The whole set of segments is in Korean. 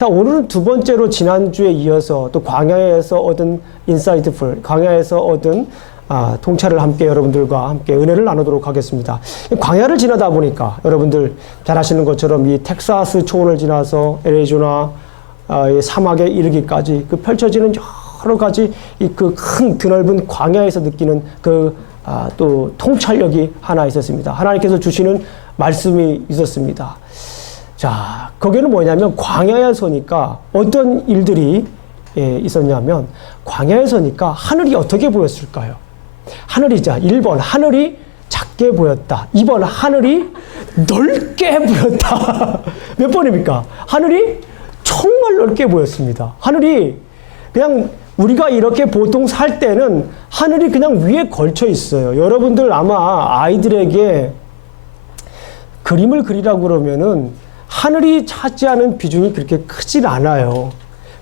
자, 오늘은 두 번째로 지난주에 이어서 또 광야에서 얻은 인사이트풀, 광야에서 얻은 통찰을 함께 여러분들과 함께 은혜를 나누도록 하겠습니다. 광야를 지나다 보니까 여러분들 잘 아시는 것처럼 이 텍사스 초원을 지나서 애리조나 사막에 이르기까지 그 펼쳐지는 여러 가지 그 큰 드넓은 광야에서 느끼는 또 통찰력이 하나 있었습니다. 하나님께서 주시는 말씀이 있었습니다. 자, 거기는 뭐냐면 광야에 서니까 어떤 일들이 있었냐면 광야에 서니까 하늘이 어떻게 보였을까요? 하늘이 1번 하늘이 작게 보였다. 2번 하늘이 넓게 보였다. 몇 번입니까? 하늘이 정말 넓게 보였습니다. 하늘이 그냥 우리가 이렇게 보통 살 때는 하늘이 그냥 위에 걸쳐 있어요. 여러분들 아마 아이들에게 그림을 그리라고 그러면은 하늘이 차지하는 비중이 그렇게 크진 않아요.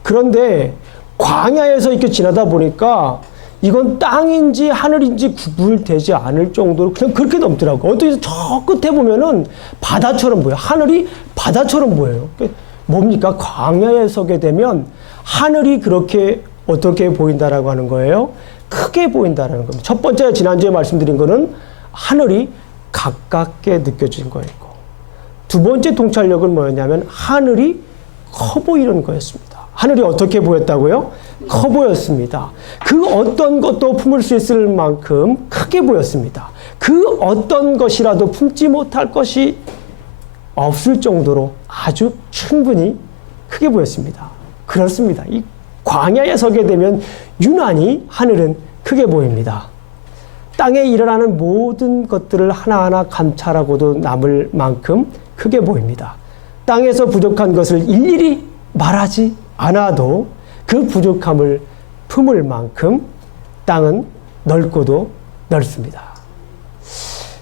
그런데 광야에서 이렇게 지나다 보니까 이건 땅인지 하늘인지 구분되지 않을 정도로 그냥 그렇게 넘더라고요. 어떻게 저 끝에 보면은 바다처럼 보여요. 하늘이 바다처럼 보여요. 뭡니까? 광야에 서게 되면 하늘이 그렇게 어떻게 보인다라고 하는 거예요? 크게 보인다라는 겁니다. 첫 번째 지난주에 말씀드린 거는 하늘이 가깝게 느껴진 거였고, 두 번째 통찰력은 뭐였냐면 하늘이 커 보이는 거였습니다. 하늘이 어떻게 보였다고요? 커 보였습니다. 그 어떤 것도 품을 수 있을 만큼 크게 보였습니다. 그 어떤 것이라도 품지 못할 것이 없을 정도로 아주 충분히 크게 보였습니다. 그렇습니다. 이 광야에 서게 되면 유난히 하늘은 크게 보입니다. 땅에 일어나는 모든 것들을 하나하나 감찰하고도 남을 만큼 크게 보입니다. 땅에서 부족한 것을 일일이 말하지 않아도 그 부족함을 품을 만큼 땅은 넓고도 넓습니다.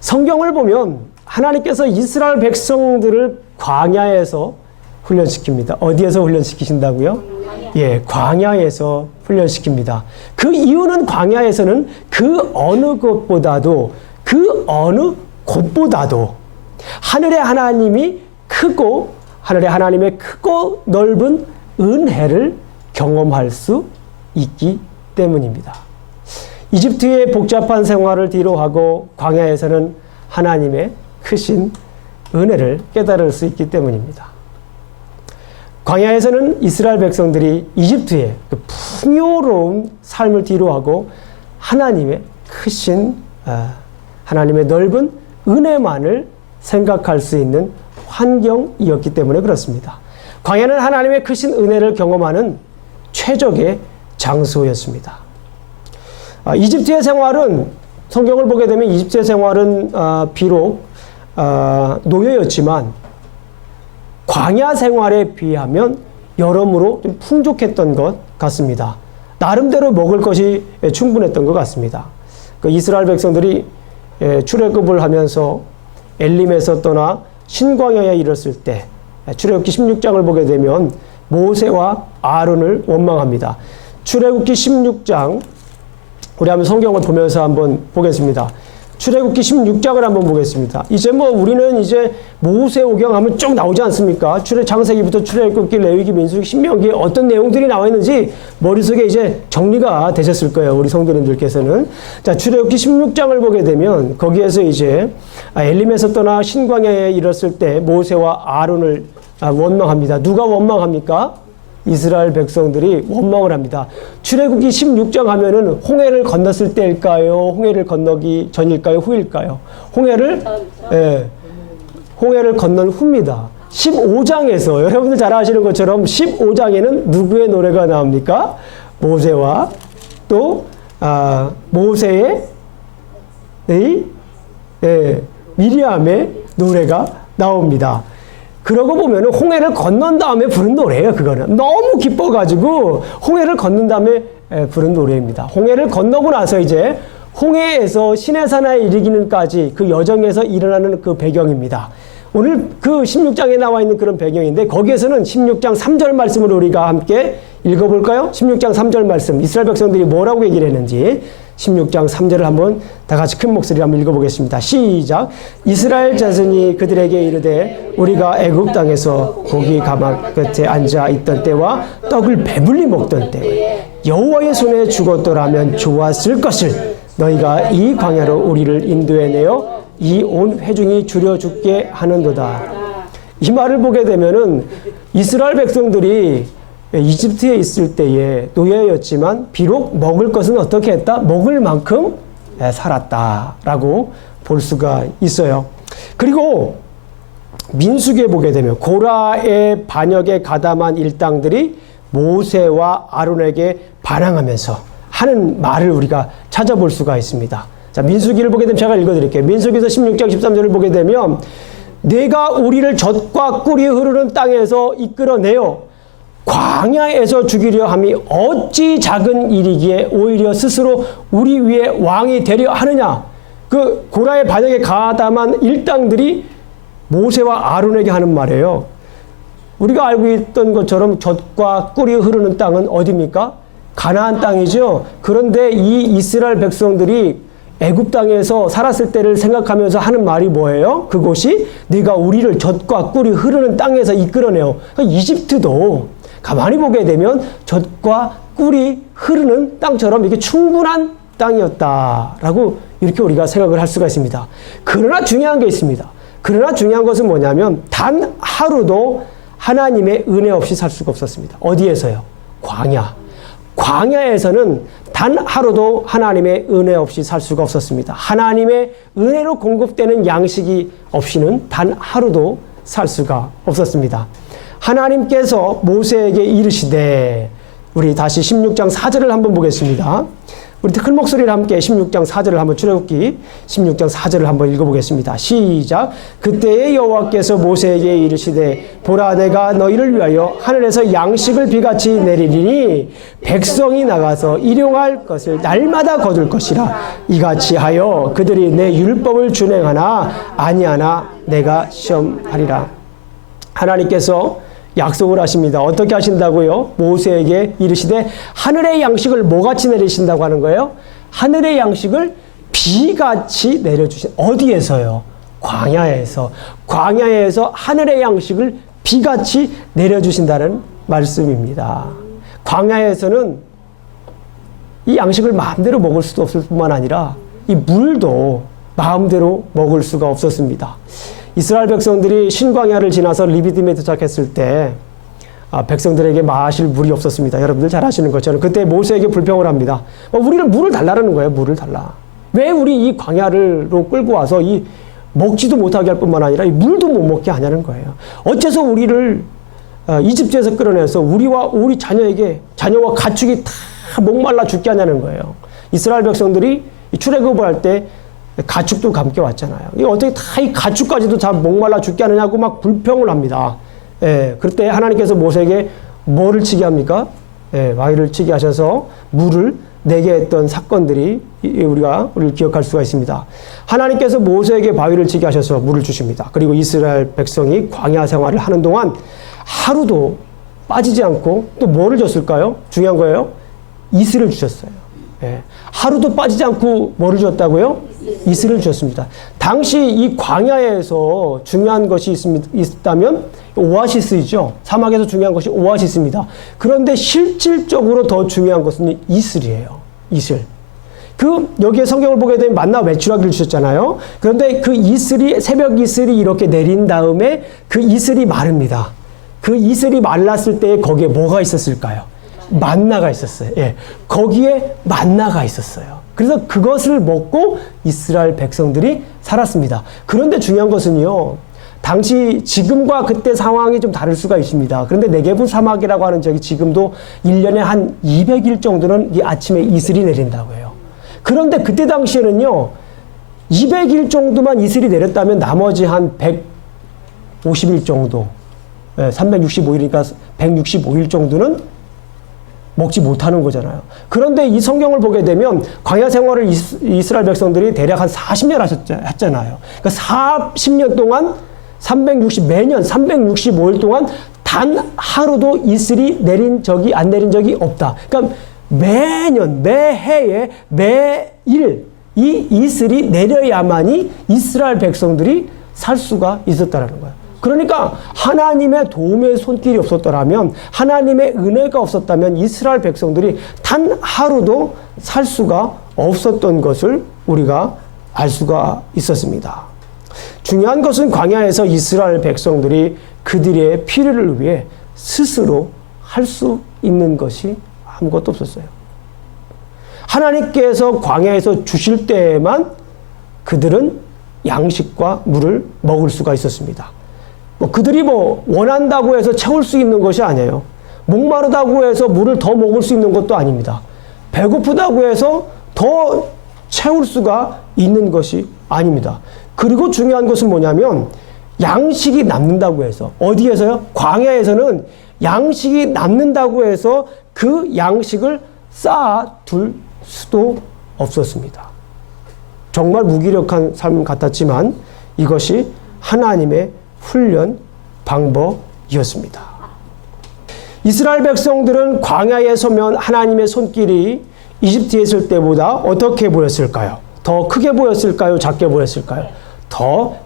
성경을 보면 하나님께서 이스라엘 백성들을 광야에서 훈련시킵니다. 어디에서 훈련시키신다고요? 예, 광야에서 훈련시킵니다. 그 이유는 광야에서는 그 어느 곳보다도 하늘의 하나님의 크고 넓은 은혜를 경험할 수 있기 때문입니다. 이집트의 복잡한 생활을 뒤로하고 광야에서는 하나님의 크신 은혜를 깨달을 수 있기 때문입니다. 광야에서는 이스라엘 백성들이 이집트의 그 풍요로운 삶을 뒤로하고 하나님의 크신 하나님의 넓은 은혜만을 생각할 수 있는 환경이었기 때문에 그렇습니다. 광야는 하나님의 크신 은혜를 경험하는 최적의 장소였습니다. 이집트의 생활은, 성경을 보게 되면 이집트의 생활은 비록 노예였지만 광야 생활에 비하면 여러모로 좀 풍족했던 것 같습니다. 나름대로 먹을 것이 충분했던 것 같습니다. 이스라엘 백성들이 출애굽을 하면서 엘림에서 떠나 신광야에 이르렀을 때 출애굽기 16장을 보게 되면 모세와 아론을 원망합니다. 출애굽기 16장, 우리 한번 성경을 보면서 한번 보겠습니다. 출애굽기 16장을 한번 보겠습니다. 이제 우리는 이제 모세오경 하면 쭉 나오지 않습니까? 창세기부터 출애굽기, 레위기, 민수기, 신명기 어떤 내용들이 나와 있는지 머릿속에 이제 정리가 되셨을 거예요. 우리 성도님들께서는. 자, 출애굽기 16장을 보게 되면 거기에서 이제 엘림에서 떠나 신광야에 이르렀을 때 모세와 아론을 원망합니다. 누가 원망합니까? 이스라엘 백성들이 원망을 합니다. 출애굽기 16장 하면은 홍해를 건넜을 때일까요? 홍해를 건너기 전일까요? 후일까요? 홍해를 건넌 후입니다. 15장에서 여러분들 잘 아시는 것처럼 15장에는 누구의 노래가 나옵니까? 모세와 또 모세의 미리암의 노래가 나옵니다. 그러고 보면 홍해를 건넌 다음에 부른 노래예요. 그거는 너무 기뻐가지고 홍해를 건넌 다음에 부른 노래입니다. 홍해를 건너고 나서 이제 홍해에서 시내산에 이르기는까지 그 여정에서 일어나는 그 배경입니다. 오늘 그 16장에 나와 있는 그런 배경인데 거기에서는 16장 3절 말씀을 우리가 함께 읽어볼까요? 16장 3절 말씀 이스라엘 백성들이 뭐라고 얘기를 했는지 16장 3절을 한번 다 같이 큰 목소리로 한번 읽어보겠습니다. 시작. 이스라엘 자손이 그들에게 이르되 우리가 애굽 땅에서 고기 가막 끝에 앉아 있던 때와 떡을 배불리 먹던 때에 여호와의 손에 죽었더라면 좋았을 것을 너희가 이 광야로 우리를 인도해내어 이 온 회중이 줄여 죽게 하는도다. 이 말을 보게 되면은 이스라엘 백성들이 이집트에 있을 때에 노예였지만 비록 먹을 것은 어떻게 했다? 먹을 만큼 살았다라고 볼 수가 있어요. 그리고 민수기에 보게 되면 고라의 반역에 가담한 일당들이 모세와 아론에게 반항하면서 하는 말을 우리가 찾아볼 수가 있습니다. 자, 민수기를 보게 되면 제가 읽어드릴게요. 민수기에서 16장 13절을 보게 되면 내가 우리를 젖과 꿀이 흐르는 땅에서 이끌어내어 광야에서 죽이려 함이 어찌 작은 일이기에 오히려 스스로 우리 위에 왕이 되려 하느냐. 그 고라의 반역에 가담한 일당들이 모세와 아론에게 하는 말이에요. 우리가 알고 있던 것처럼 젖과 꿀이 흐르는 땅은 어디입니까? 가나안 땅이죠. 그런데 이 이스라엘 백성들이 애굽 땅에서 살았을 때를 생각하면서 하는 말이 뭐예요? 그곳이 네가 우리를 젖과 꿀이 흐르는 땅에서 이끌어내요. 그러니까 이집트도 가만히 보게 되면 젖과 꿀이 흐르는 땅처럼 이렇게 충분한 땅이었다라고 이렇게 우리가 생각을 할 수가 있습니다. 그러나 중요한 게 있습니다. 그러나 중요한 것은 뭐냐면 단 하루도 하나님의 은혜 없이 살 수가 없었습니다. 어디에서요? 광야. 광야에서는 단 하루도 하나님의 은혜 없이 살 수가 없었습니다. 하나님의 은혜로 공급되는 양식이 없이는 단 하루도 살 수가 없었습니다. 하나님께서 모세에게 이르시되 우리 다시 16장 4절을 한번 보겠습니다. 우리 큰 목소리를 함께 16장 4절을 한번 출애굽기 16장 4절을 한번 읽어보겠습니다. 시작. 그때에 여호와께서 모세에게 이르시되 보라 내가 너희를 위하여 하늘에서 양식을 비같이 내리리니 백성이 나가서 일용할 것을 날마다 거둘 것이라. 이같이 하여 그들이 내 율법을 준행하나 아니하나 내가 시험하리라. 하나님께서 약속을 하십니다. 어떻게 하신다고요? 모세에게 이르시되 하늘의 양식을 뭐같이 내리신다고 하는 거예요? 하늘의 양식을 비같이 내려주신. 어디에서요? 광야에서. 광야에서 하늘의 양식을 비같이 내려주신다는 말씀입니다. 광야에서는 이 양식을 마음대로 먹을 수도 없을 뿐만 아니라 이 물도 마음대로 먹을 수가 없었습니다. 이스라엘 백성들이 신광야를 지나서 리비딤에 도착했을 때 백성들에게 마실 물이 없었습니다. 여러분들 잘 아시는 것처럼 그때 모세에게 불평을 합니다. 우리를 물을 달라는 거예요. 물을 달라. 왜 우리 이 광야로 끌고 와서 이 먹지도 못하게 할 뿐만 아니라 이 물도 못 먹게 하냐는 거예요. 어째서 우리를 이집트에서 끌어내서 우리와 우리 자녀와 가축이 다 목말라 죽게 하냐는 거예요. 이스라엘 백성들이 출애굽을 할 때 가축도 함께 왔잖아요. 이 어떻게 다 이 가축까지도 다 목말라 죽게 하느냐고 막 불평을 합니다. 예, 그때 하나님께서 모세에게 뭐를 치게 합니까? 예, 바위를 치게 하셔서 물을 내게 했던 사건들이 우리를 기억할 수가 있습니다. 하나님께서 모세에게 바위를 치게 하셔서 물을 주십니다. 그리고 이스라엘 백성이 광야 생활을 하는 동안 하루도 빠지지 않고 또 뭐를 줬을까요? 중요한 거예요. 이슬을 주셨어요. 예, 하루도 빠지지 않고 뭐를 줬다고요? 이슬을 주셨습니다. 당시 이 광야에서 중요한 것이 있다면 오아시스이죠. 사막에서 중요한 것이 오아시스입니다. 그런데 실질적으로 더 중요한 것은 이슬이에요. 이슬. 여기에 성경을 보게 되면 만나 외출하기를 주셨잖아요. 그런데 그 이슬이, 새벽 이슬이 이렇게 내린 다음에 그 이슬이 마릅니다. 그 이슬이 말랐을 때 거기에 뭐가 있었을까요? 만나가 있었어요. 예. 거기에 만나가 있었어요. 그래서 그것을 먹고 이스라엘 백성들이 살았습니다. 그런데 중요한 것은요, 당시 지금과 그때 상황이 좀 다를 수가 있습니다. 그런데 네게부 사막이라고 하는 지역이 지금도 1년에 한 200일 정도는 이 아침에 이슬이 내린다고 해요. 그런데 그때 당시에는요, 200일 정도만 이슬이 내렸다면 나머지 한 150일 정도, 365일이니까 165일 정도는 먹지 못하는 거잖아요. 그런데 이 성경을 보게 되면 광야 생활을 이스라엘 백성들이 대략 한 40년 했잖아요. 그러니까 40년 동안 매년 365일 동안 단 하루도 이슬이 안 내린 적이 없다. 그러니까 매년, 매해에, 매일 이 이슬이 내려야만이 이스라엘 백성들이 살 수가 있었다라는 거예요. 그러니까 하나님의 도움의 손길이 없었더라면, 하나님의 은혜가 없었다면 이스라엘 백성들이 단 하루도 살 수가 없었던 것을 우리가 알 수가 있었습니다. 중요한 것은 광야에서 이스라엘 백성들이 그들의 필요를 위해 스스로 할 수 있는 것이 아무것도 없었어요. 하나님께서 광야에서 주실 때에만 그들은 양식과 물을 먹을 수가 있었습니다. 그들이 원한다고 해서 채울 수 있는 것이 아니에요. 목마르다고 해서 물을 더 먹을 수 있는 것도 아닙니다. 배고프다고 해서 더 채울 수가 있는 것이 아닙니다. 그리고 중요한 것은 뭐냐면 양식이 남는다고 해서, 어디에서요? 광야에서는 양식이 남는다고 해서 그 양식을 쌓아둘 수도 없었습니다. 정말 무기력한 삶 같았지만 이것이 하나님의 훈련 방법이었습니다. 이스라엘 백성들은 광야에 서면 하나님의 손길이 이집트에 있을 때보다 어떻게 보였을까요? 더 크게 보였을까요? 작게 보였을까요?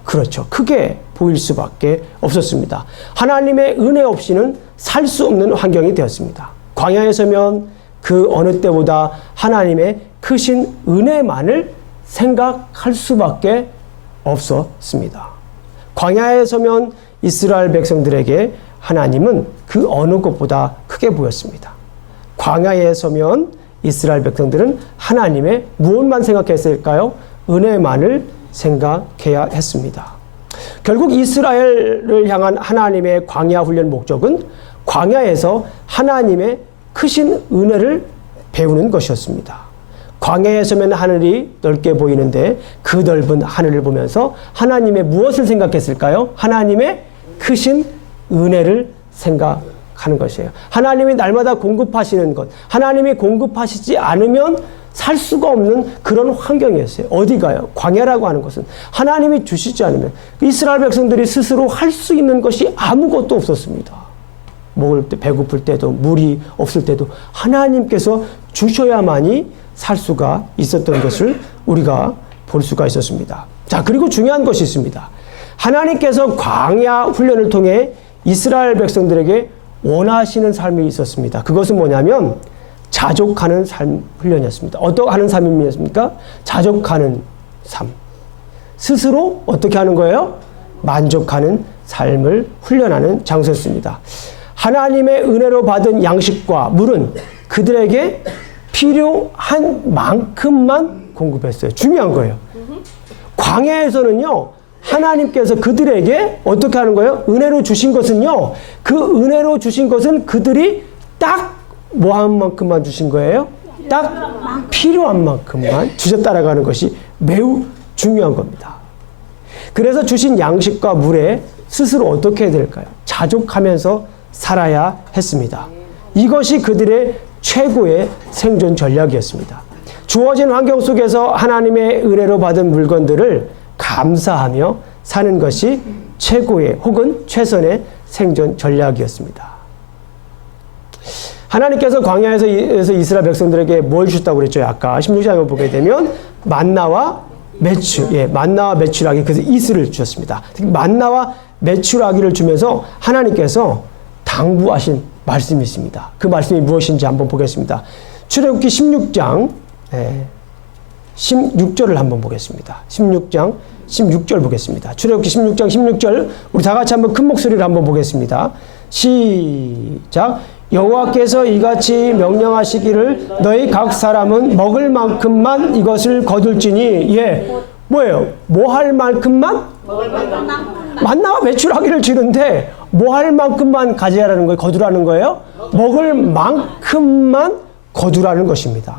그렇죠. 크게 보일 수밖에 없었습니다. 하나님의 은혜 없이는 살 수 없는 환경이 되었습니다. 광야에 서면 그 어느 때보다 하나님의 크신 은혜만을 생각할 수밖에 없었습니다. 광야에 서면 이스라엘 백성들에게 하나님은 그 어느 것보다 크게 보였습니다. 광야에 서면 이스라엘 백성들은 하나님의 무엇만 생각했을까요? 은혜만을 생각해야 했습니다. 결국 이스라엘을 향한 하나님의 광야 훈련 목적은 광야에서 하나님의 크신 은혜를 배우는 것이었습니다. 광야에 서면 하늘이 넓게 보이는데 그 넓은 하늘을 보면서 하나님의 무엇을 생각했을까요? 하나님의 크신 은혜를 생각하는 것이에요. 하나님이 날마다 공급하시는 것, 하나님이 공급하시지 않으면 살 수가 없는 그런 환경이었어요. 어디가요? 광야라고 하는 것은 하나님이 주시지 않으면 이스라엘 백성들이 스스로 할 수 있는 것이 아무것도 없었습니다. 먹을 때, 배고플 때도, 물이 없을 때도 하나님께서 주셔야만이 살 수가 있었던 것을 우리가 볼 수가 있었습니다. 자, 그리고 중요한 것이 있습니다. 하나님께서 광야 훈련을 통해 이스라엘 백성들에게 원하시는 삶이 있었습니다. 그것은 뭐냐면 자족하는 삶 훈련이었습니다. 어떻게 하는 삶이었습니까? 자족하는 삶. 스스로 어떻게 하는 거예요? 만족하는 삶을 훈련하는 장소였습니다. 하나님의 은혜로 받은 양식과 물은 그들에게 필요한 만큼만 공급했어요. 중요한 거예요. 광야에서는요, 하나님께서 그들에게 어떻게 하는 거예요? 은혜로 주신 것은요, 그 은혜로 주신 것은 그들이 딱 뭐 한 만큼만 주신 거예요? 딱 필요한 만큼만 주셨다라고 하는 것이 매우 중요한 겁니다. 그래서 주신 양식과 물에 스스로 어떻게 해야 될까요? 자족하면서 살아야 했습니다. 이것이 그들의 최고의 생존 전략이었습니다. 주어진 환경 속에서 하나님의 은혜로 받은 물건들을 감사하며 사는 것이 최고의 혹은 최선의 생존 전략이었습니다. 하나님께서 광야에서 이스라엘 백성들에게 뭘 주셨다고 그랬죠? 아까 16장을 보게 되면 만나와 메추, 만나와 메추라기, 그래서 이슬을 주셨습니다. 만나와 메추라기를 주면서 하나님께서 당부하신 말씀이 있습니다. 그 말씀이 무엇인지 한번 보겠습니다. 출애굽기 16장 16절을 한번 보겠습니다. 16장 16절 보겠습니다. 출애굽기 16장 16절 우리 다 같이 한번 큰 목소리로 한번 보겠습니다. 시작. 여호와께서 이같이 명령하시기를 너희 각 사람은 먹을 만큼만 이것을 거둘지니 뭐예요? 뭐 할 만큼만? 먹을 만큼만. 만나와 메추라기를 주는데 뭐 할 만큼만 가져야라는 거예요? 거두라는 거예요? 먹을 만큼만 거두라는 것입니다.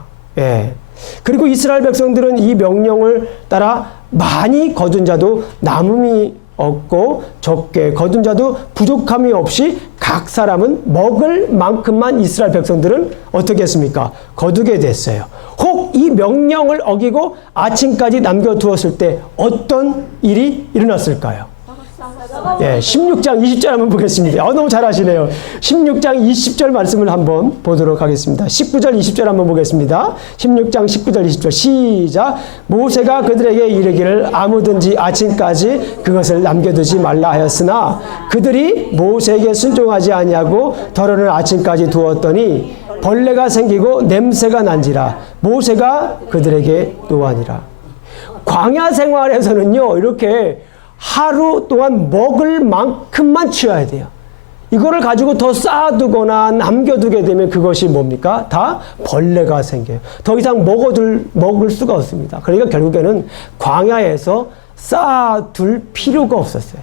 그리고 이스라엘 백성들은 이 명령을 따라 많이 거둔 자도 남음이 없고 적게 거둔 자도 부족함이 없이 각 사람은 먹을 만큼만 이스라엘 백성들은 어떻게 했습니까? 거두게 됐어요. 혹 이 명령을 어기고 아침까지 남겨두었을 때 어떤 일이 일어났을까요? 예, 16장 20절 한번 보겠습니다. 너무 잘하시네요. 16장 20절 말씀을 한번 보도록 하겠습니다. 19절 20절 한번 보겠습니다. 16장 19절 20절 시작. 모세가 그들에게 이르기를 아무든지 아침까지 그것을 남겨두지 말라 하였으나 그들이 모세에게 순종하지 아니하고 덜어는 아침까지 두었더니 벌레가 생기고 냄새가 난지라 모세가 그들에게 노하니라. 광야 생활에서는요, 이렇게 하루 동안 먹을 만큼만 취해야 돼요. 이거를 가지고 더 쌓아두거나 남겨두게 되면 그것이 뭡니까? 다 벌레가 생겨요. 더 이상 먹을 수가 없습니다. 그러니까 결국에는 광야에서 쌓아둘 필요가 없었어요.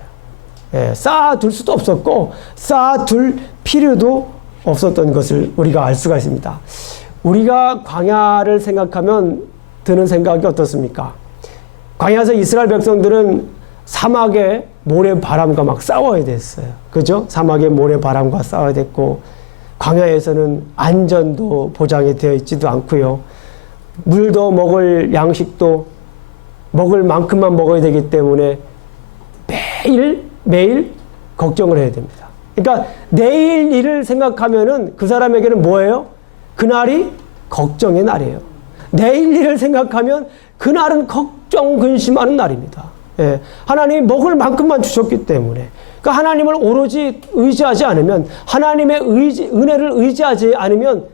예, 쌓아둘 수도 없었고 쌓아둘 필요도 없었던 것을 우리가 알 수가 있습니다. 우리가 광야를 생각하면 드는 생각이 어떻습니까? 광야에서 이스라엘 백성들은 사막의 모래바람과 막 싸워야 됐어요. 그죠? 사막의 모래바람과 싸워야 됐고, 광야에서는 안전도 보장이 되어 있지도 않고요. 물도 먹을 양식도 먹을 만큼만 먹어야 되기 때문에 매일 걱정을 해야 됩니다. 그러니까 내일 일을 생각하면은 그 사람에게는 뭐예요? 그날이 걱정의 날이에요. 내일 일을 생각하면 그날은 걱정, 근심하는 날입니다. 예, 하나님이 먹을 만큼만 주셨기 때문에, 그러니까 하나님을 오로지 의지하지 않으면, 하나님의 은혜를 의지하지 않으면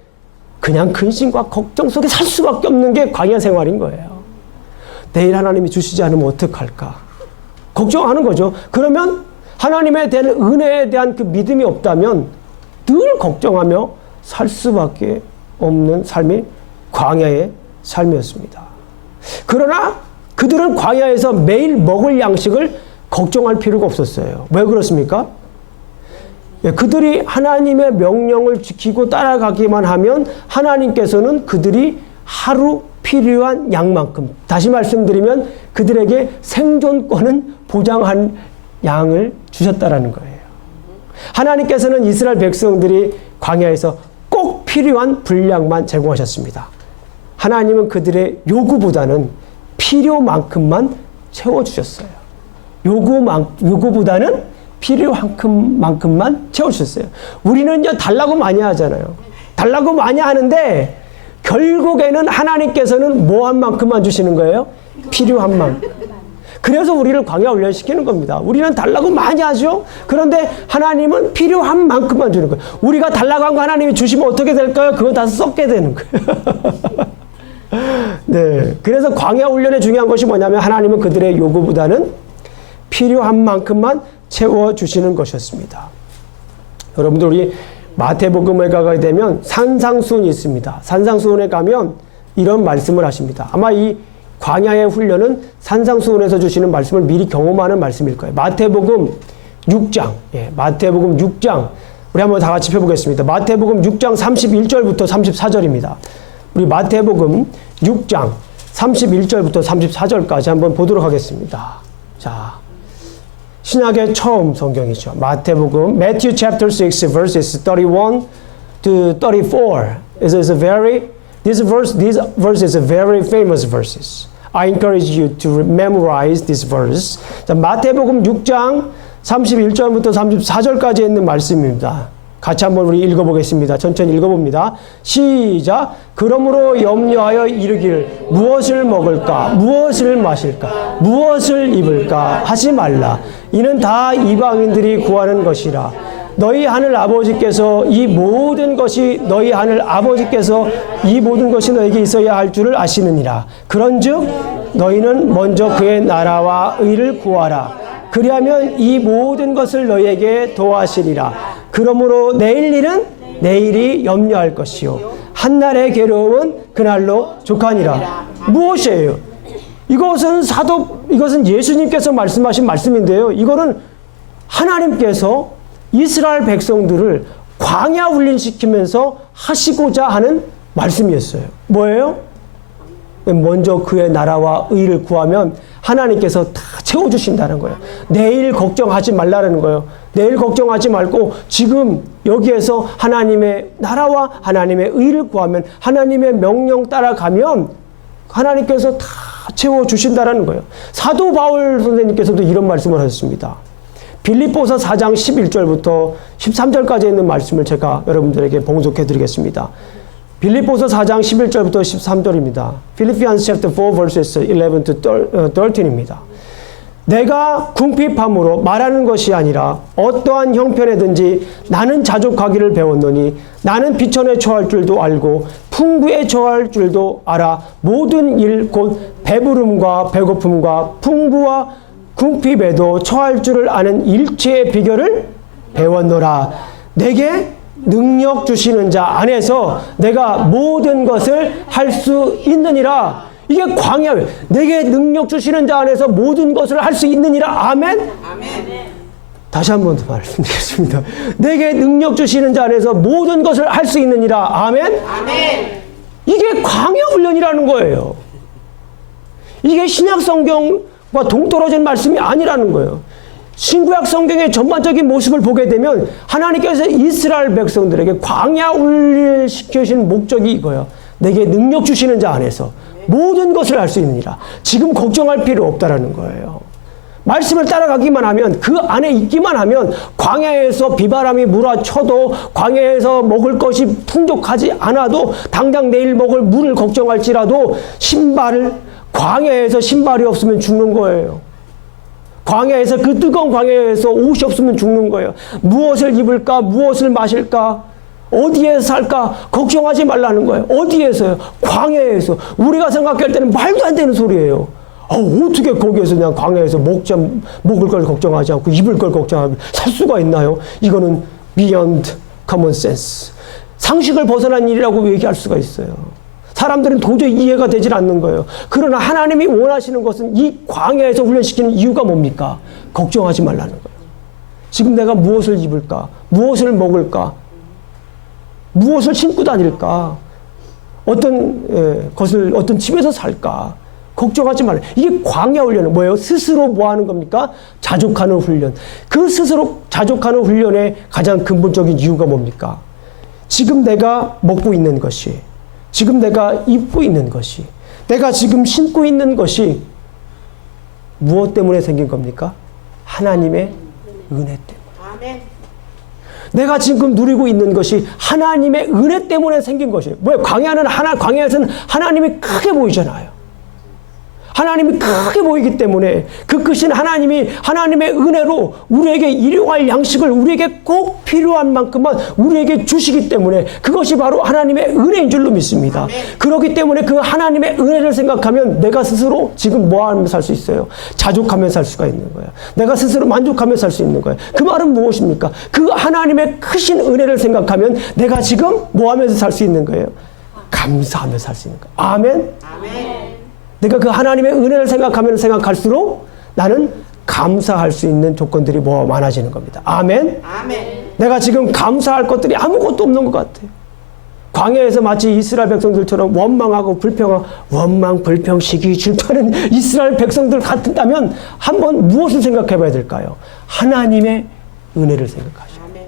그냥 근심과 걱정 속에 살 수밖에 없는 게 광야 생활인 거예요. 내일 하나님이 주시지 않으면 어떡할까? 걱정하는 거죠. 그러면 하나님에 대한 은혜에 대한 그 믿음이 없다면 늘 걱정하며 살 수밖에 없는 삶이 광야의 삶이었습니다. 그러나 그들은 광야에서 매일 먹을 양식을 걱정할 필요가 없었어요. 왜 그렇습니까? 그들이 하나님의 명령을 지키고 따라가기만 하면 하나님께서는 그들이 하루 필요한 양만큼, 다시 말씀드리면 그들에게 생존권은 보장한 양을 주셨다라는 거예요. 하나님께서는 이스라엘 백성들이 광야에서 꼭 필요한 분량만 제공하셨습니다. 하나님은 그들의 요구보다는 필요만큼만 채워주셨어요. 요구보다는 필요만큼만 채워주셨어요. 우리는요, 달라고 많이 하잖아요. 달라고 많이 하는데 결국에는 하나님께서는 뭐 한 만큼만 주시는 거예요? 필요한 만큼. 그래서 우리를 광야 훈련시키는 겁니다. 우리는 달라고 많이 하죠. 그런데 하나님은 필요한 만큼만 주는 거예요. 우리가 달라고 한 거 하나님이 주시면 어떻게 될까요? 그거 다 썩게 되는 거예요. 네, 그래서 광야 훈련의 중요한 것이 뭐냐면 하나님은 그들의 요구보다는 필요한 만큼만 채워주시는 것이었습니다. 여러분들, 우리 마태복음에 가게 되면 산상수훈이 있습니다. 산상수훈에 가면 이런 말씀을 하십니다. 아마 이 광야의 훈련은 산상수훈에서 주시는 말씀을 미리 경험하는 말씀일 거예요. 마태복음 6장, 마태복음 6장, 우리 한번 다 같이 펴보겠습니다. 마태복음 6장 31절부터 34절입니다. 우리 마태복음 6장 31절부터 34절까지 한번 보도록 하겠습니다. 자, 신약의 처음 성경이죠. 마태복음, Matthew chapter 6 verses 31 to 34. These verses are very famous verses. I encourage you to memorize this verse. 자, 마태복음 6장 31절부터 34절까지 있는 말씀입니다. 같이 한번 우리 읽어보겠습니다. 천천히 읽어봅니다. 시작. 그러므로 염려하여 이르기를 무엇을 먹을까, 무엇을 마실까, 무엇을 입을까 하지 말라. 이는 다 이방인들이 구하는 것이라. 너희 하늘 아버지께서 이 모든 것이 너에게 있어야 할 줄을 아시느니라. 그런즉 너희는 먼저 그의 나라와 의를 구하라. 그리하면 이 모든 것을 너희에게 더하시리라. 그러므로 내일 일은 내일이 염려할 것이요 한날의 괴로움은 그날로 족하니라. 무엇이에요? 이것은 예수님께서 말씀하신 말씀인데요. 이거는 하나님께서 이스라엘 백성들을 광야 훈련시키면서 하시고자 하는 말씀이었어요. 뭐예요? 먼저 그의 나라와 의를 구하면 하나님께서 다 채워주신다는 거예요. 내일 걱정하지 말라는 거예요. 내일 걱정하지 말고 지금 여기에서 하나님의 나라와 하나님의 의를 구하면, 하나님의 명령 따라가면 하나님께서 다 채워주신다는 거예요. 사도 바울 선생님께서도 이런 말씀을 하셨습니다. 빌립보서 4장 11절부터 13절까지 있는 말씀을 제가 여러분들에게 봉독해 드리겠습니다. 빌립보서 4장 11절부터 13절입니다. Philippians chapter 4 verses 11 to 13입니다. 내가 궁핍함으로 말하는 것이 아니라 어떠한 형편에든지 나는 자족하기를 배웠노니 나는 비천에 처할 줄도 알고 풍부에 처할 줄도 알아 모든 일 곧 배부름과 배고픔과 풍부와 궁핍에도 처할 줄을 아는 일체의 비결을 배웠노라. 내게 능력 주시는 자 안에서 내가 모든 것을 할 수 있느니라. 이게 광야예요. 내게 능력 주시는 자 안에서 모든 것을 할 수 있느니라. 아멘? 아멘. 다시 한 번 더 말씀드리겠습니다. 내게 능력 주시는 자 안에서 모든 것을 할 수 있느니라. 아멘? 아멘. 이게 광야 훈련이라는 거예요. 이게 신약 성경과 동떨어진 말씀이 아니라는 거예요. 신구약 성경의 전반적인 모습을 보게 되면 하나님께서 이스라엘 백성들에게 광야 훈련을 시키신 목적이 이거예요. 내게 능력 주시는 자 안에서 모든 것을 할 수 있느니라. 지금 걱정할 필요 없다라는 거예요. 말씀을 따라가기만 하면, 그 안에 있기만 하면 광야에서 비바람이 몰아쳐도, 광야에서 먹을 것이 풍족하지 않아도, 당장 내일 먹을 물을 걱정할지라도 광야에서 신발이 없으면 죽는 거예요. 광야에서, 그 뜨거운 광야에서 옷이 없으면 죽는 거예요. 무엇을 입을까? 무엇을 마실까? 어디에서 살까? 걱정하지 말라는 거예요. 어디에서요? 광야에서. 우리가 생각할 때는 말도 안 되는 소리예요. 어떻게 거기에서 그냥 광야에서 먹을 걸 걱정하지 않고 입을 걸 걱정하고 살 수가 있나요? 이거는 beyond common sense. 상식을 벗어난 일이라고 얘기할 수가 있어요. 사람들은 도저히 이해가 되질 않는 거예요. 그러나 하나님이 원하시는 것은 이 광야에서 훈련시키는 이유가 뭡니까? 걱정하지 말라는 거예요. 지금 내가 무엇을 입을까? 무엇을 먹을까? 무엇을 신고 다닐까? 어떤 집에서 살까? 걱정하지 말라. 이게 광야 훈련은 뭐예요? 스스로 뭐 하는 겁니까? 자족하는 훈련. 그 스스로 자족하는 훈련의 가장 근본적인 이유가 뭡니까? 지금 내가 먹고 있는 것이, 지금 내가 입고 있는 것이, 내가 지금 신고 있는 것이 무엇 때문에 생긴 겁니까? 하나님의 은혜 때문에. 아멘. 내가 지금 누리고 있는 것이 하나님의 은혜 때문에 생긴 것이에요. 뭐예요? 광야에서는 하나님이 크게 보이잖아요. 하나님이 크게 보이기 때문에 그 크신 하나님의 은혜로 우리에게 일용할 양식을 우리에게 꼭 필요한 만큼만 우리에게 주시기 때문에 그것이 바로 하나님의 은혜인 줄로 믿습니다. 그렇기 때문에 그 하나님의 은혜를 생각하면 내가 스스로 지금 뭐 하면서 살 수 있어요? 자족하며 살 수가 있는 거예요. 내가 스스로 만족하며 살 수 있는 거예요. 그 말은 무엇입니까? 그 하나님의 크신 은혜를 생각하면 내가 지금 뭐 하면서 살 수 있는 거예요? 감사하며 살 수 있는 거예요. 아멘? 아멘. 내가 그 하나님의 은혜를 생각하면 생각할수록 나는 감사할 수 있는 조건들이 뭐 많아지는 겁니다. 아멘? 아멘. 내가 지금 감사할 것들이 아무것도 없는 것 같아요. 광야에서 마치 이스라엘 백성들처럼 원망하고 원망, 불평, 시기, 질투하는 이스라엘 백성들 같다면 한번 무엇을 생각해 봐야 될까요? 하나님의 은혜를 생각하셔야 돼요.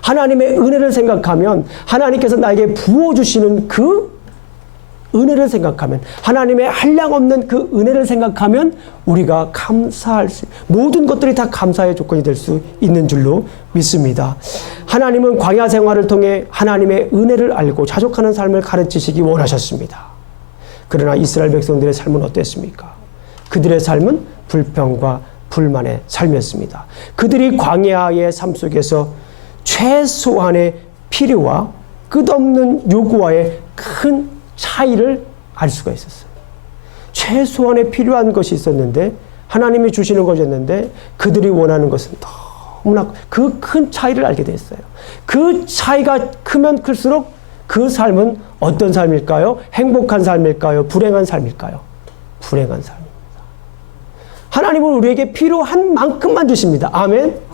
하나님의 은혜를 생각하면 하나님께서 나에게 부어주시는 그 은혜를 생각하면, 하나님의 한량없는 그 은혜를 생각하면 우리가 감사할 수, 모든 것들이 다 감사의 조건이 될 수 있는 줄로 믿습니다. 하나님은 광야 생활을 통해 하나님의 은혜를 알고 자족하는 삶을 가르치시기 원하셨습니다. 그러나 이스라엘 백성들의 삶은 어땠습니까? 그들의 삶은 불평과 불만의 삶이었습니다. 그들이 광야의 삶 속에서 최소한의 필요와 끝없는 요구와의 큰 차이를 알 수가 있었어요. 최소한의 필요한 것이 있었는데, 하나님이 주시는 것이었는데 그들이 원하는 것은 너무나 그 큰 차이를 알게 됐어요. 그 차이가 크면 클수록 그 삶은 어떤 삶일까요? 행복한 삶일까요? 불행한 삶일까요? 불행한 삶입니다. 하나님은 우리에게 필요한 만큼만 주십니다. 아멘?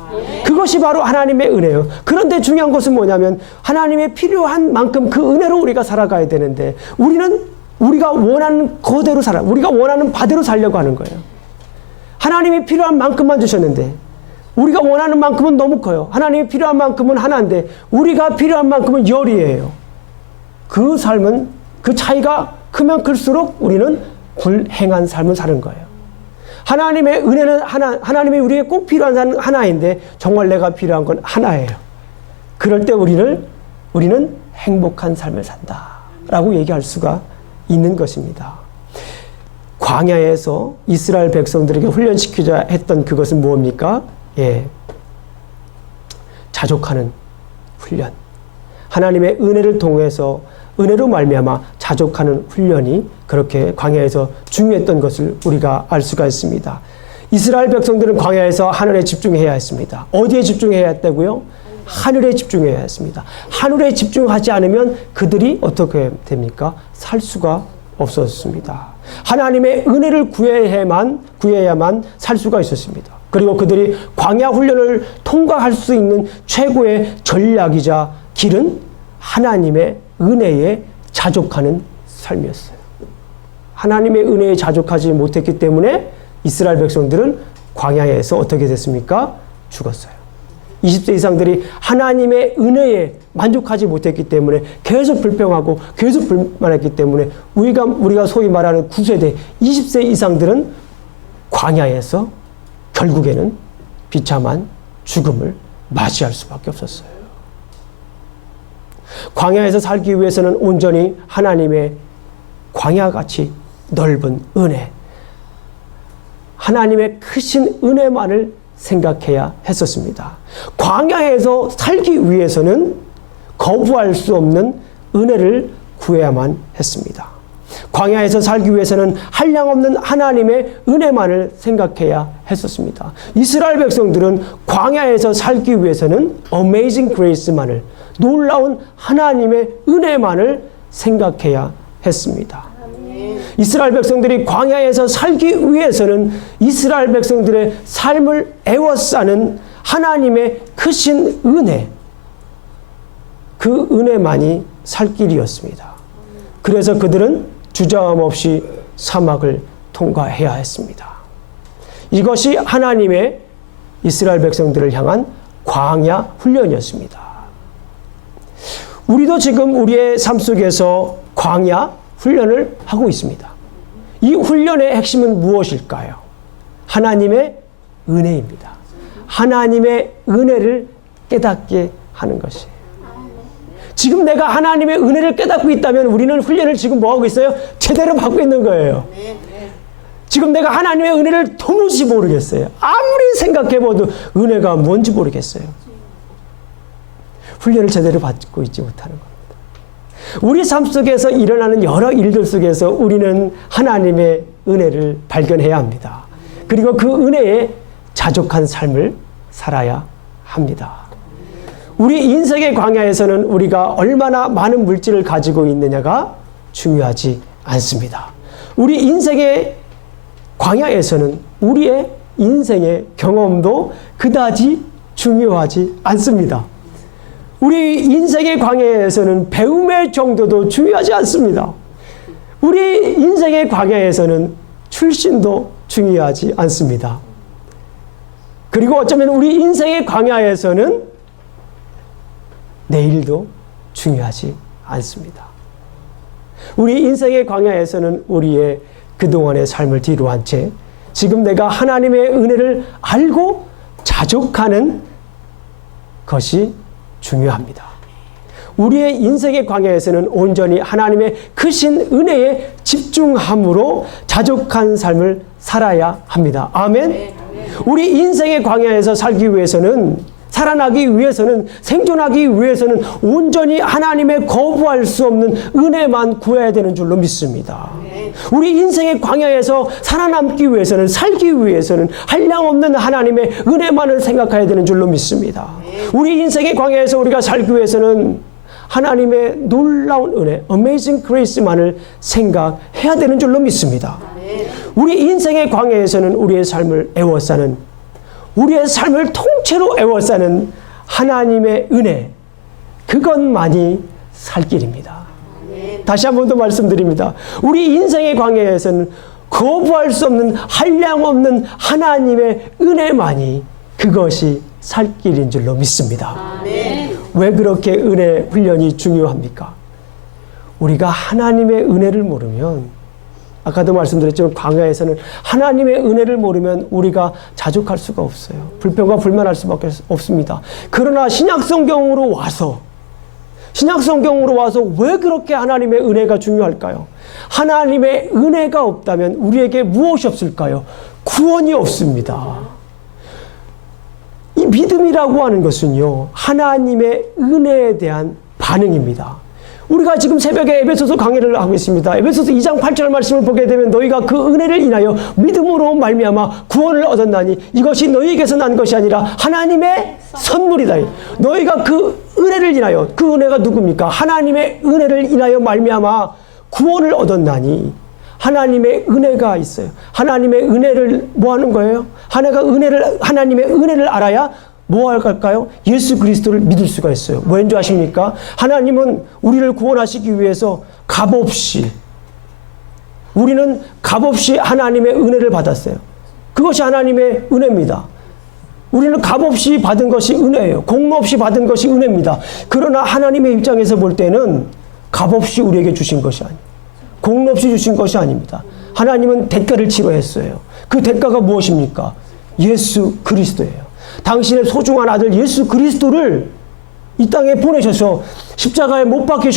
그것이 바로 하나님의 은혜예요. 그런데 중요한 것은 뭐냐면 하나님의 필요한 만큼 그 은혜로 우리가 살아가야 되는데 우리가 원하는 그대로 우리가 원하는 바대로 살려고 하는 거예요. 하나님이 필요한 만큼만 주셨는데 우리가 원하는 만큼은 너무 커요. 하나님이 필요한 만큼은 하나인데 우리가 필요한 만큼은 열이에요. 그 삶은, 그 차이가 크면 클수록 우리는 불행한 삶을 사는 거예요. 하나님의 은혜는 하나님이 우리에게 꼭 필요한 하나인데 정말 내가 필요한 건 하나예요. 그럴 때 우리는 행복한 삶을 산다라고 얘기할 수가 있는 것입니다. 광야에서 이스라엘 백성들에게 훈련시키자 했던 그것은 무엇입니까? 자족하는 훈련. 하나님의 은혜를 통해서 은혜로 말미암아 자족하는 훈련이 그렇게 광야에서 중요했던 것을 우리가 알 수가 있습니다. 이스라엘 백성들은 광야에서 하늘에 집중해야 했습니다. 어디에 집중해야 했다고요? 하늘에 집중해야 했습니다. 하늘에 집중하지 않으면 그들이 어떻게 됩니까? 살 수가 없었습니다. 하나님의 은혜를 구해야만 살 수가 있었습니다. 그리고 그들이 광야 훈련을 통과할 수 있는 최고의 전략이자 길은 하나님의 은혜에 자족하는 삶이었어요. 하나님의 은혜에 자족하지 못했기 때문에 이스라엘 백성들은 광야에서 어떻게 됐습니까? 죽었어요. 20세 이상들이 하나님의 은혜에 만족하지 못했기 때문에 계속 불평하고 계속 불만했기 때문에 우리가 소위 말하는 9세대 20세 이상들은 광야에서 결국에는 비참한 죽음을 맞이할 수밖에 없었어요. 광야에서 살기 위해서는 온전히 하나님의 광야같이 넓은 은혜, 하나님의 크신 은혜만을 생각해야 했었습니다. 광야에서 살기 위해서는 거부할 수 없는 은혜를 구해야만 했습니다. 광야에서 살기 위해서는 한량없는 하나님의 은혜만을 생각해야 했었습니다. 이스라엘 백성들은 광야에서 살기 위해서는 Amazing Grace만을, 놀라운 하나님의 은혜만을 생각해야 했습니다. 이스라엘 백성들이 광야에서 살기 위해서는 이스라엘 백성들의 삶을 애워싸는 하나님의 크신 은혜, 그 은혜만이 살 길이었습니다. 그래서 그들은 주저함 없이 사막을 통과해야 했습니다. 이것이 하나님의 이스라엘 백성들을 향한 광야 훈련이었습니다. 우리도 지금 우리의 삶 속에서 광야 훈련을 하고 있습니다. 이 훈련의 핵심은 무엇일까요? 하나님의 은혜입니다. 하나님의 은혜를 깨닫게 하는 것이에요. 지금 내가 하나님의 은혜를 깨닫고 있다면 우리는 훈련을 지금 뭐하고 있어요? 제대로 받고 있는 거예요. 지금 내가 하나님의 은혜를 도무지 모르겠어요. 아무리 생각해봐도 은혜가 뭔지 모르겠어요. 훈련을 제대로 받고 있지 못하는 겁니다. 우리 삶 속에서 일어나는 여러 일들 속에서 우리는 하나님의 은혜를 발견해야 합니다. 그리고 그 은혜에 자족한 삶을 살아야 합니다. 우리 인생의 광야에서는 우리가 얼마나 많은 물질을 가지고 있느냐가 중요하지 않습니다. 우리 인생의 광야에서는 우리의 인생의 경험도 그다지 중요하지 않습니다. 우리 인생의 광야에서는 배움의 정도도 중요하지 않습니다. 우리 인생의 광야에서는 출신도 중요하지 않습니다. 그리고 어쩌면 우리 인생의 광야에서는 내일도 중요하지 않습니다. 우리 인생의 광야에서는 우리의 그동안의 삶을 뒤로한 채 지금 내가 하나님의 은혜를 알고 자족하는 것이 중요합니다. 우리의 인생의 광야에서는 온전히 하나님의 크신 은혜에 집중함으로 자족한 삶을 살아야 합니다. 아멘. 우리 인생의 광야에서 살기 위해서는, 살아나기 위해서는, 생존하기 위해서는 온전히 하나님의 거부할 수 없는 은혜만 구해야 되는 줄로 믿습니다. 우리 인생의 광야에서 살아남기 위해서는, 살기 위해서는 한량없는 하나님의 은혜만을 생각해야 되는 줄로 믿습니다. 우리 인생의 광야에서 우리가 살기 위해서는 하나님의 놀라운 은혜, Amazing Grace만을 생각해야 되는 줄로 믿습니다. 우리 인생의 광야에서는 우리의 삶을 애워싸는, 우리의 삶을 통째로 애워싸는 하나님의 은혜, 그것만이 살 길입니다. 다시 한 번 더 말씀드립니다. 우리 인생의 광야에서는 거부할 수 없는, 한량없는 하나님의 은혜만이 그것이 살 길인 줄로 믿습니다. 왜 그렇게 은혜 훈련이 중요합니까? 우리가 하나님의 은혜를 모르면 아까도 말씀드렸지만 광야에서는 하나님의 은혜를 모르면 우리가 자족할 수가 없어요. 불평과 불만할 수밖에 없습니다. 그러나 신약성경으로 와서 왜 그렇게 하나님의 은혜가 중요할까요? 하나님의 은혜가 없다면 우리에게 무엇이 없을까요? 구원이 없습니다. 이 믿음이라고 하는 것은요, 하나님의 은혜에 대한 반응입니다. 우리가 지금 새벽에 에베소서 강의를 하고 있습니다. 에베소서 2장 8절 말씀을 보게 되면 너희가 그 은혜를 인하여 믿음으로 말미암아 구원을 얻었나니 이것이 너희에게서 난 것이 아니라 하나님의 선물이다. 너희가 그 은혜를 인하여, 그 은혜가 누굽니까? 하나님의 은혜를 인하여 말미암아 구원을 얻었나니, 하나님의 은혜가 있어요. 하나님의 은혜를 뭐 하는 거예요? 하나님의 은혜를 알아야 뭐 할까요? 예수 그리스도를 믿을 수가 있어요. 왠지 아십니까? 하나님은 우리를 구원하시기 위해서 우리는 값없이 하나님의 은혜를 받았어요. 그것이 하나님의 은혜입니다. 우리는 값없이 받은 것이 은혜예요. 공로 없이 받은 것이 은혜입니다. 그러나 하나님의 입장에서 볼 때는 값없이 우리에게 주신 것이 아니에요. 공로 없이 주신 것이 아닙니다. 하나님은 대가를 치러했어요. 그 대가가 무엇입니까? 예수 그리스도예요. 당신의 소중한 아들 예수 그리스도를 이 땅에 보내셔서 십자가에 못 박게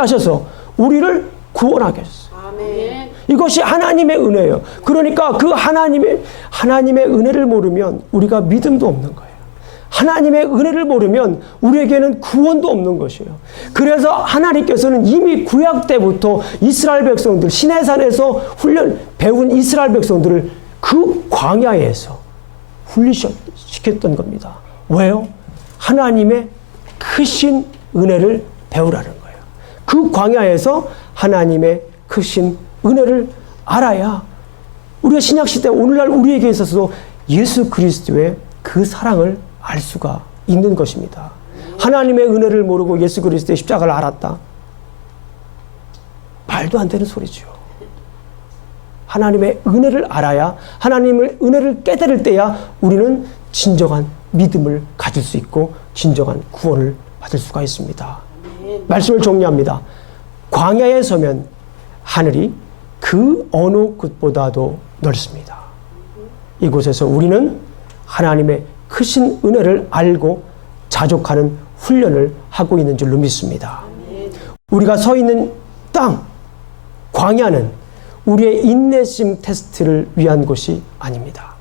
하셔서 우리를 구원하게 하셨어요. 아멘. 이것이 하나님의 은혜예요. 그러니까 그 하나님의 은혜를 모르면 우리가 믿음도 없는 거예요. 하나님의 은혜를 모르면 우리에게는 구원도 없는 것이에요. 그래서 하나님께서는 이미 구약 때부터 이스라엘 백성들, 시내산에서 배운 이스라엘 백성들을 그 광야에서 훈련시켰던 겁니다. 왜요? 하나님의 크신 은혜를 배우라는 거예요. 그 광야에서 하나님의 크신 은혜를 알아야 우리가 신약시대 오늘날 우리에게 있어서도 예수 그리스도의 그 사랑을 알 수가 있는 것입니다. 하나님의 은혜를 모르고 예수 그리스도의 십자가를 알았다? 말도 안 되는 소리죠. 하나님의 은혜를 알아야, 하나님의 은혜를 깨달을 때야 우리는 진정한 믿음을 가질 수 있고 진정한 구원을 받을 수가 있습니다. 말씀을 정리합니다. 광야에 서면 하늘이 그 어느 곳보다도 넓습니다. 이곳에서 우리는 하나님의 크신 은혜를 알고 자족하는 훈련을 하고 있는 줄로 믿습니다. 우리가 서 있는 땅, 광야는 우리의 인내심 테스트를 위한 곳이 아닙니다.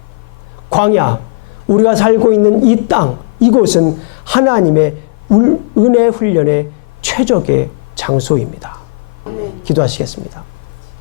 광야, 우리가 살고 있는 이 땅, 이곳은 하나님의 은혜 훈련의 최적의 장소입니다. 기도하시겠습니다.